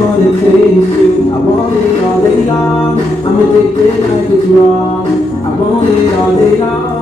wanna taste you. I want it all day long. I'm addicted like it's wrong. I want it all day long.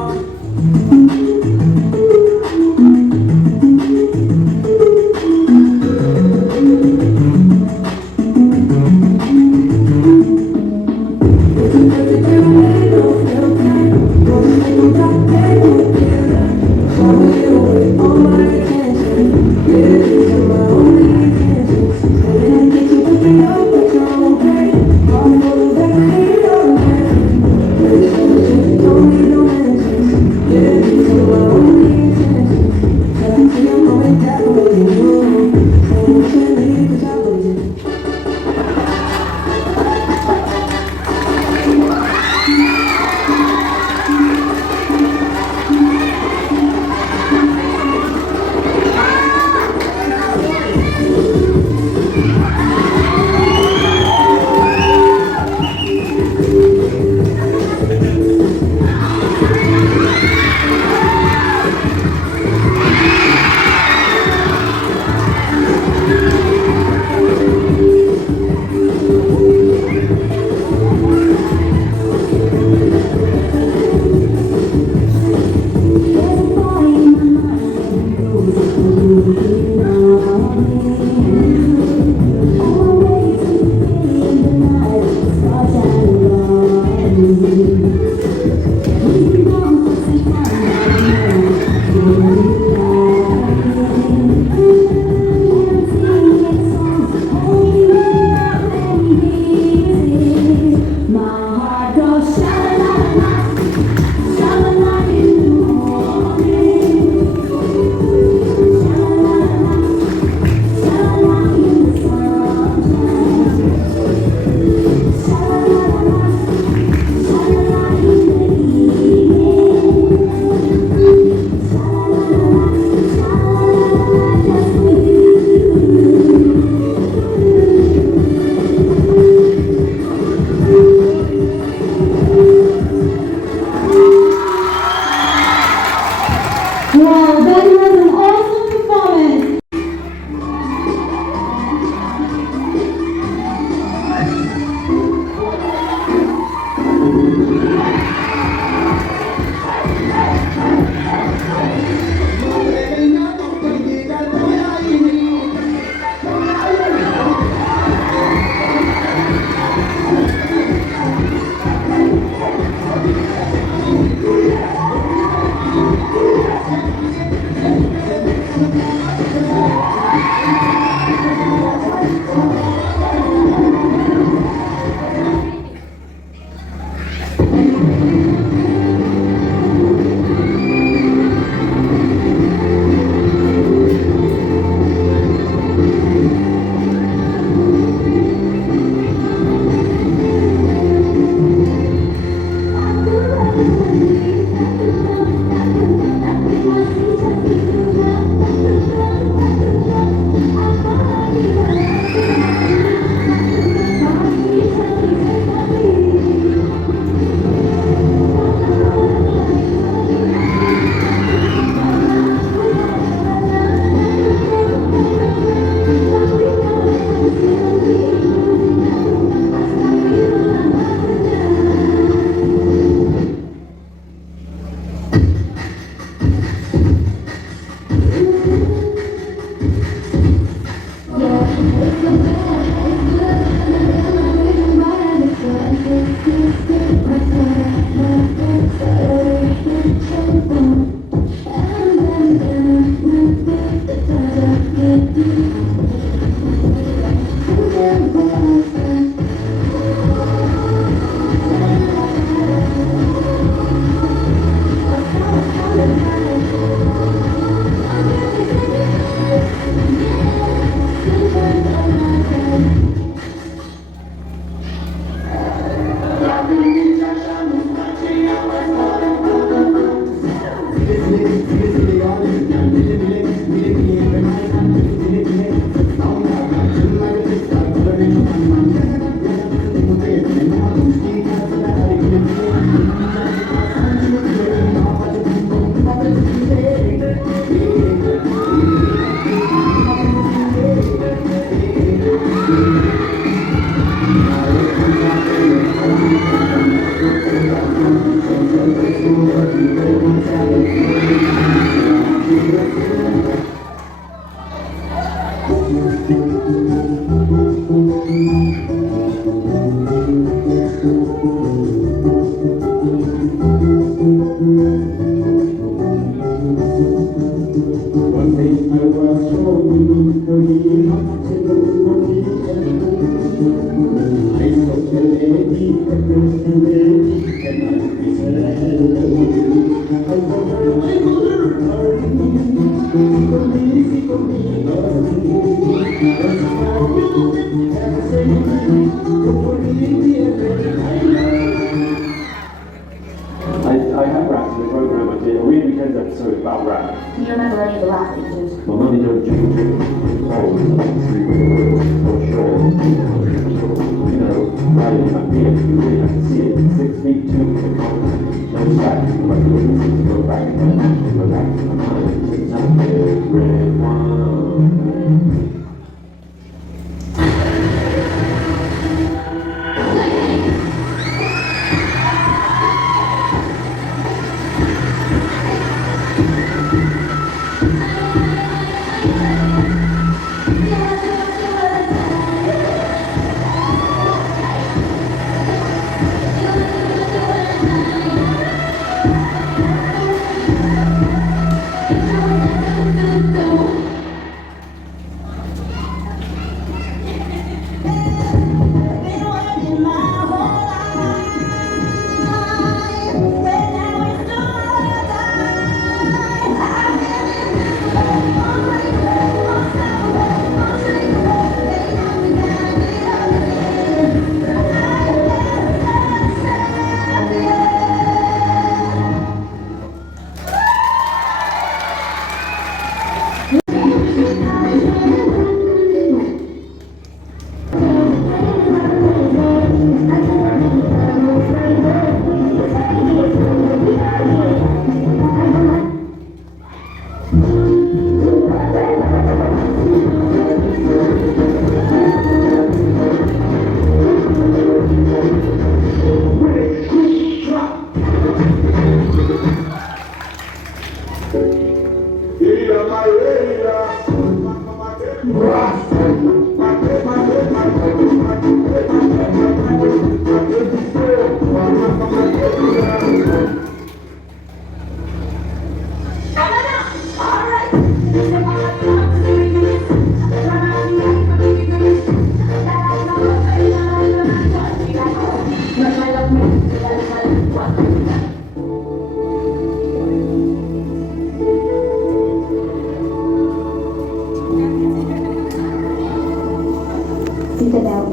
think about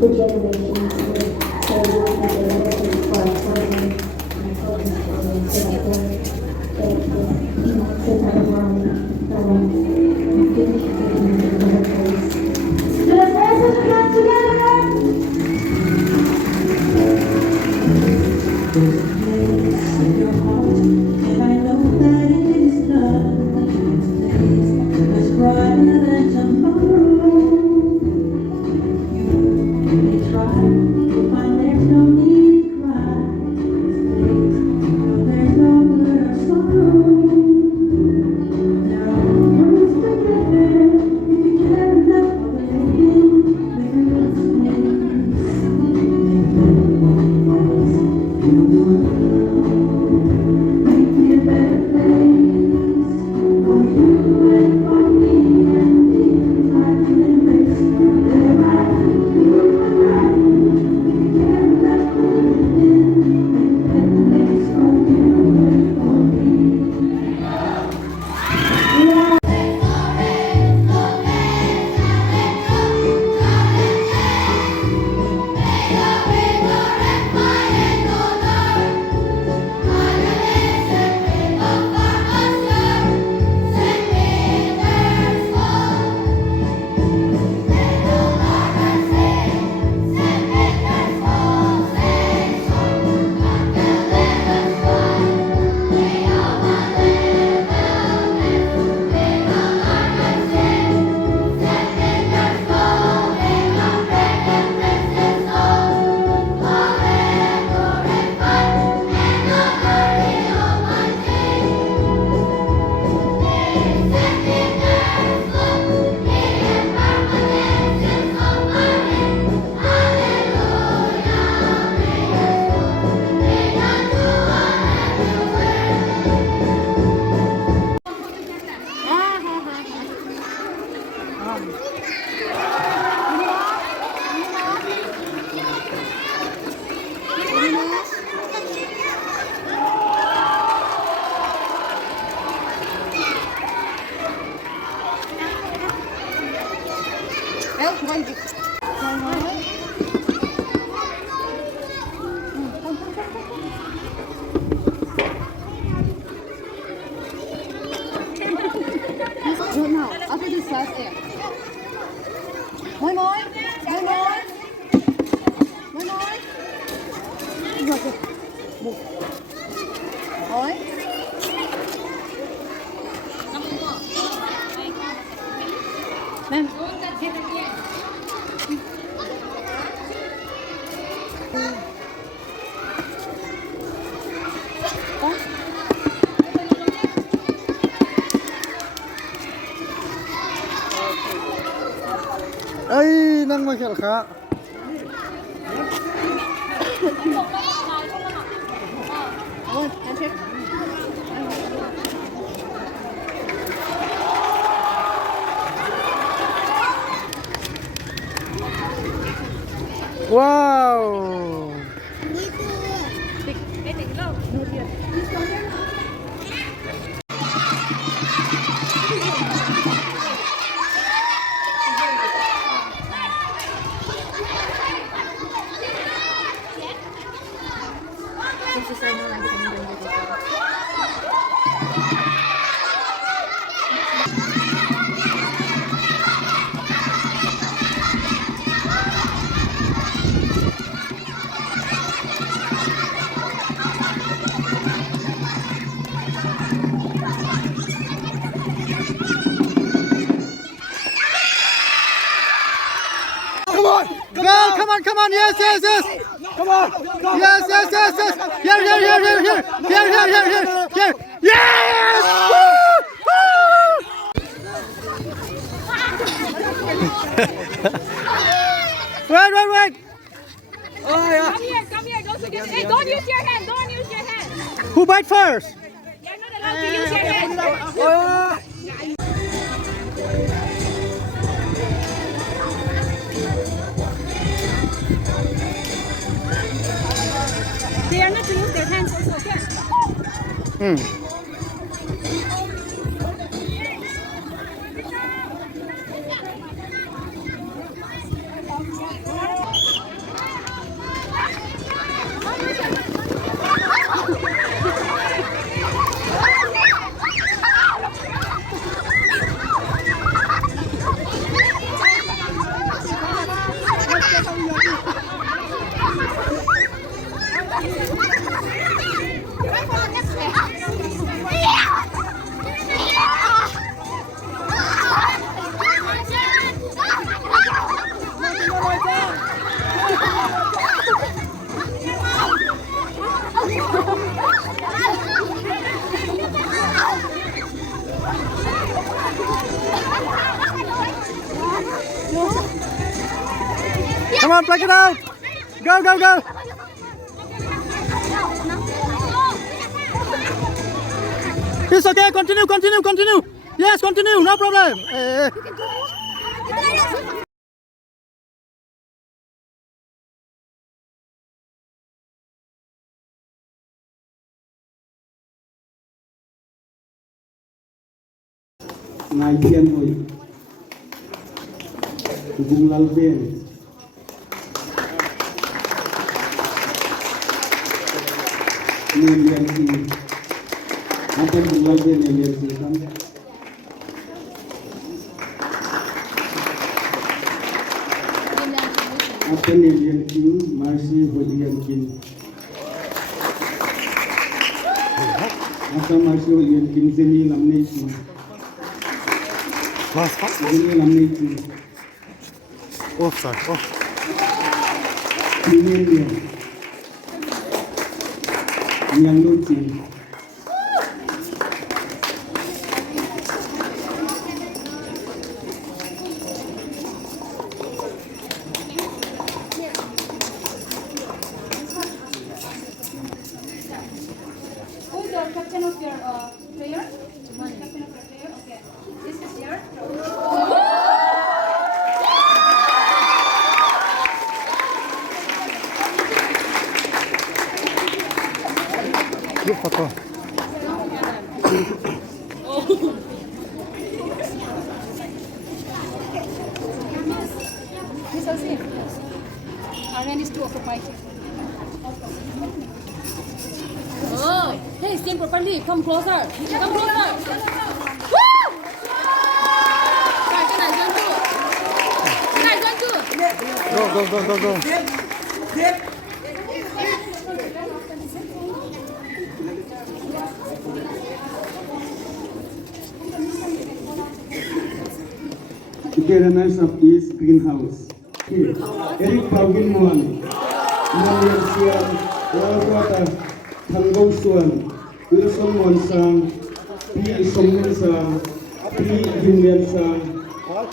the generations so we can do everything for our children and our children's children so that so that everyone finish living in a better place. So let's dance with the hands together! There's a place in your heart, and I know that it is love. It's a place that is brighter than tomorrow. You really try to find there's no need to cry. This place, you know there's no good or sorrow. There are words to get there if you care enough for the living in this place. Make me a better place for you and for me and me. I can embrace whatever I do and right. If you care enough for the living, make a better place for you and for me. After this last day. Moin moin! Moin moin! Moin moin! Moin! Nein. Ay, nang masyarka. Wow. Girl, come on, yes. Come on. Yes. Here. Yes! Wait. Come here, don't forget. Hey, don't use your hand, Who bite first? You're not allowed to use your hand. They are not to use their hands also. Here. Come on, plug it out. Go, go, go. It's okay. Continue, continue, continue. Yes, continue. No problem. Ngài Thiên Hội Vùng Lal Ben Nên Thì Apa Vùng Lal Ben Nên Thì Kan Apa Nên Thì Marsi Hội Liên Kinh Apa Marsi Hội Liên Kinh Zeni Lam Nei Thì Zeni Lam Nei Thì Offside. Oh. Nên Yang Lu Thì Who is the captain of your player? Captain of your player? Okay. This is your. Group photo. This is it. Aryan is too occupied. Oh, hey, stand properly. Come closer. Come closer. Go, go, go, go, go. Togetherness of East Greenhouse. Eric Pavin Mon, Malaysia, Rawata, Tango Suan, Wilson Monsang, P. Songmin Sang, P. Yunlian Sang,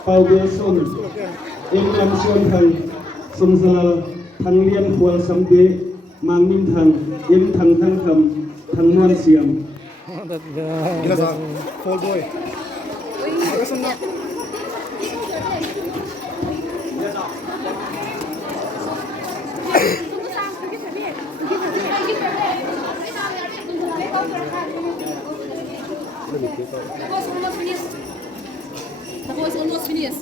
Pau Wilson, M. Lam Suan Thang, Somsalal, Thang Lian Hual Samde, Mang Min Thang, M. Thang Thang Tham, Thang Nuan Siam. Fall boy. The boys almost finished.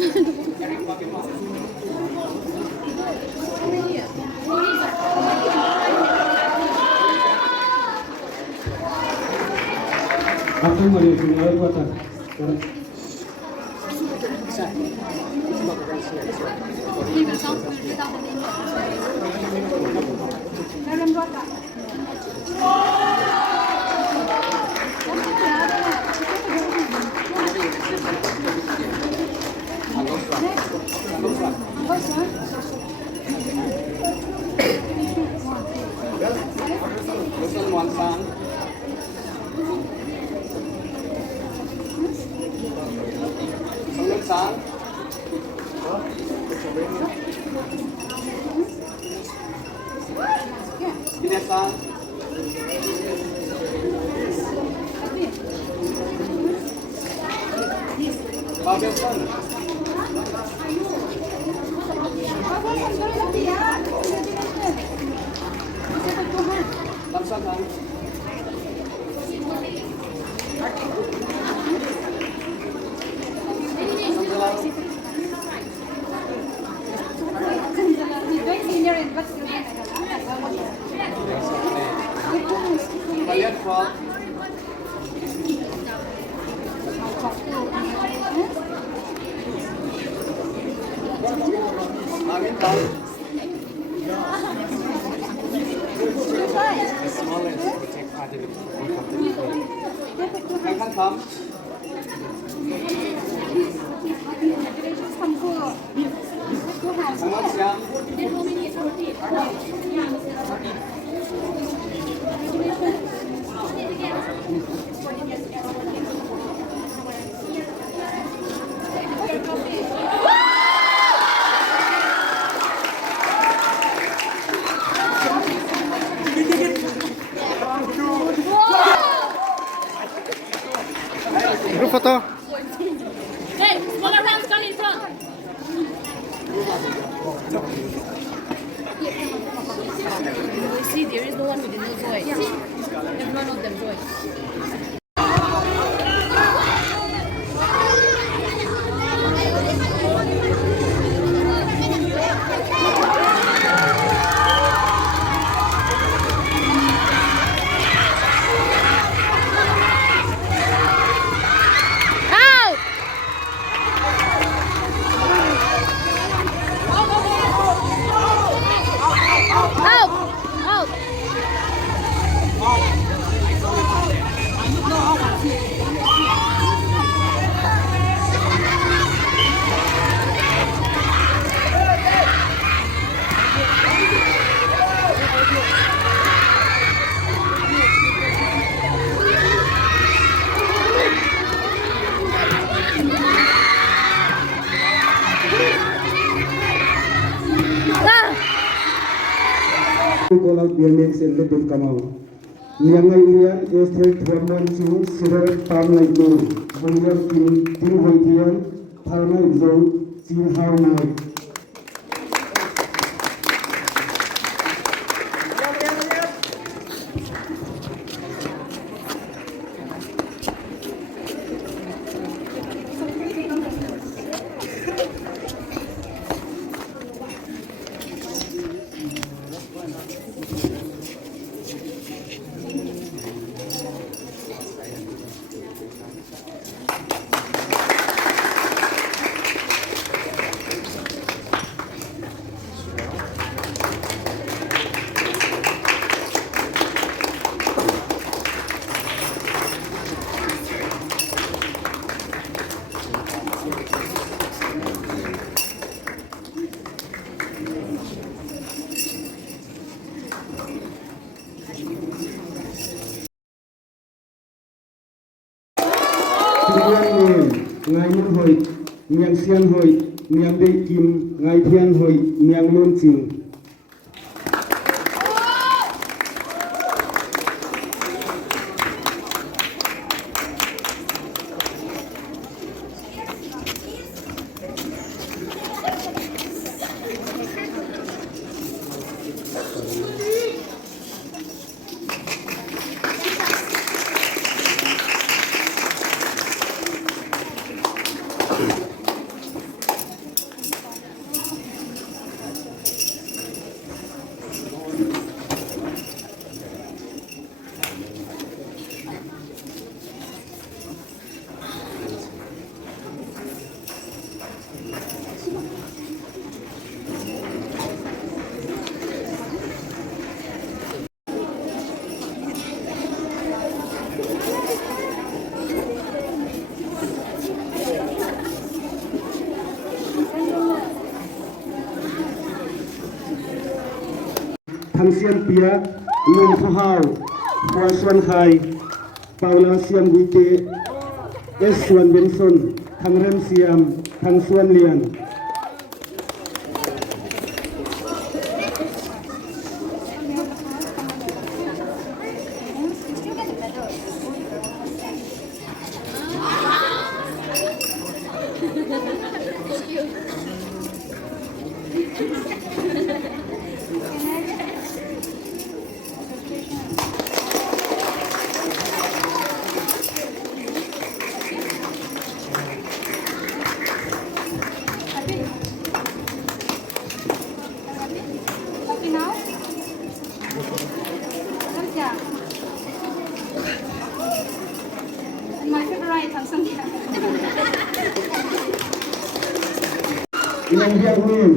Apa yang ada di Rawata? Wilson Monsang, Songmin Sang, Dinesh Sang, Pau Wilson, Lam Suan Thang, He's very senior in but still. Kalian Frog, Amin Tang, Kang Kang Tham, Kang Wan Siam, photo. Hey, smaller hands, come in front. See, there is no one who did not join. See, there's none of them join. Call out their names and let them come out. Niangai Lian is held to one two Sirer Tam Like No, William Tim Hoitian, Palma Zone, Sin How Night. Ngai Mun Hoi, Miang Sian Hoi, Miang Dei Kim, Ngai Thian Hoi, Miang Lun Ching. Thang Sian Pia, Lun Phahau, Hua Suan Khai, Paula Siam Wite, S Suan Benson, Thang Rem Siam, Thang Suan Lian. Happy now? Samsya. And my favorite, Samsya. Yang Giang Min,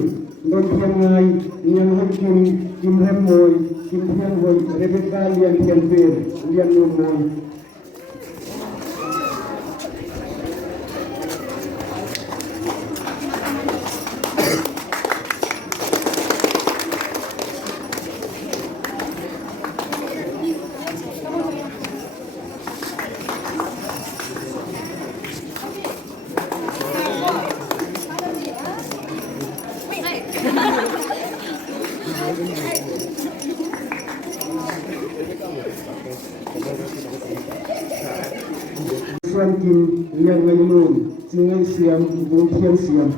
Don Thian Ngai, Yang Hoi Kim, Kim Rem Moi, Kim Thian Hoi, Rebecca Lian Thian Pin, Lian Nun Moi. ชวนกินเลี้ยงวัยรุ่นจึงให้เสียมวงเทียนเสียม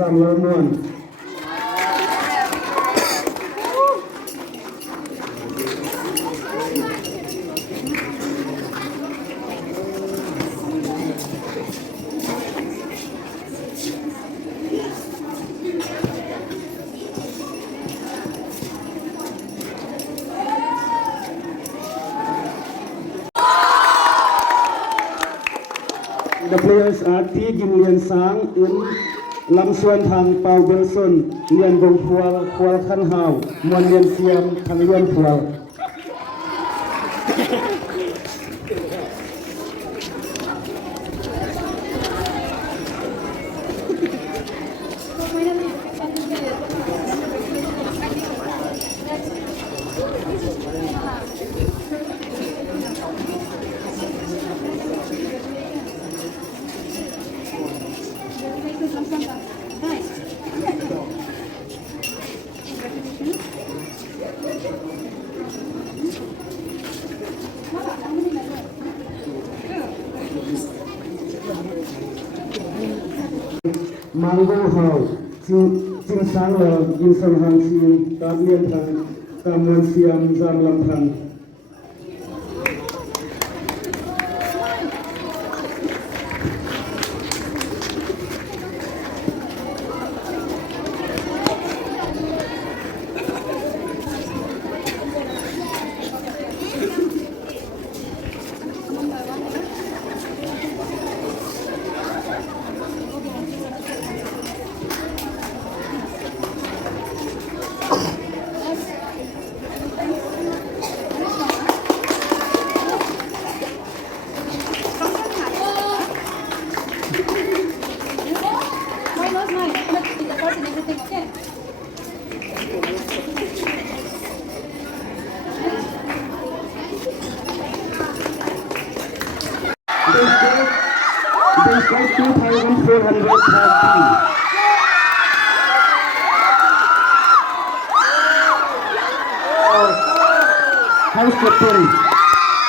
รำละม่วน The players are T. Kim Lian Sang in Lam Xuan Thang Pao Belson Lian Gong Phual Phual Khan Hao Mon Lian Siam Thang Lian Phual. Mango Hao Ching Sang La In Sang Hang Sin Tam Lian Thang Tam Wan Siam Zam Lam Thang. Why not mine? Let's do the first and everything, okay? They scored 2,430.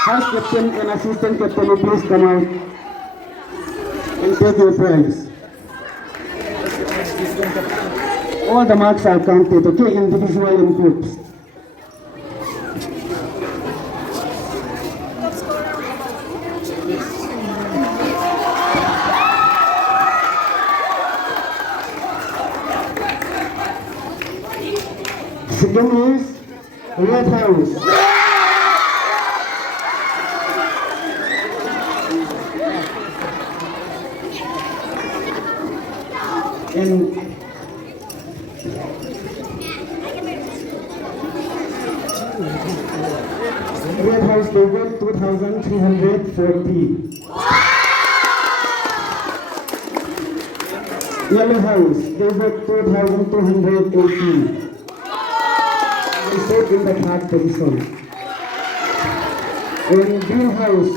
House captain and assistant captain, will please come out and take your prize. All the marks are counted, okay, individual and groups. Second is Red House. And Red House, they got 2,340. Yellow House, they got 2,280. They sit in the third position. In Green House,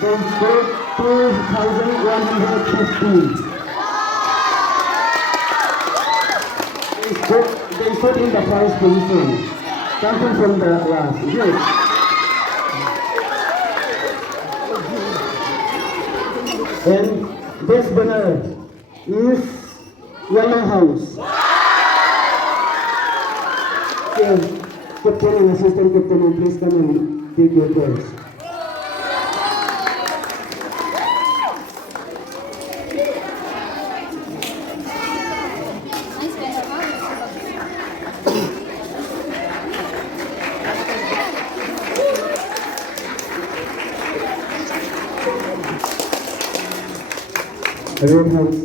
they got 2,150. They sit in the first position, starting from the last. Good. And this winner is Yellow House. Okay, Captain and Assistant Captain, please come and take your prize. Nice banner, huh? Red House.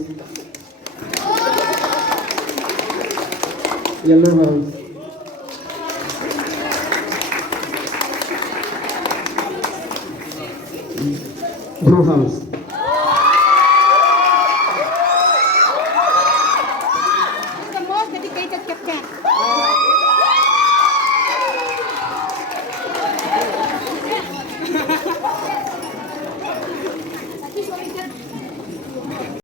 Yellow house. Blue house.